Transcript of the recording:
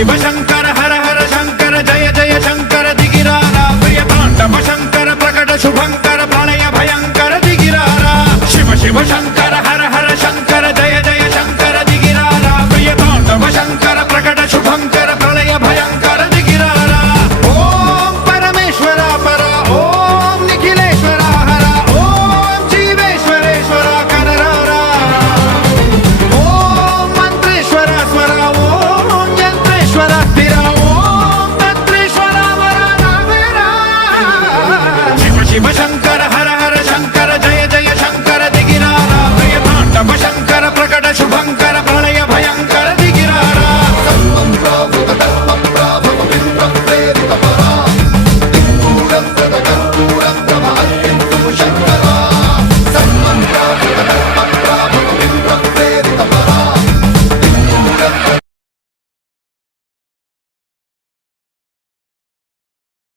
शिव शंकर हर हर शंकर जय जय शंकर दिगिरारा प्रिय तांडव शंकर प्रकट शुभंकर प्रलय भयंकर दिगिरारा शिव शिव शंकर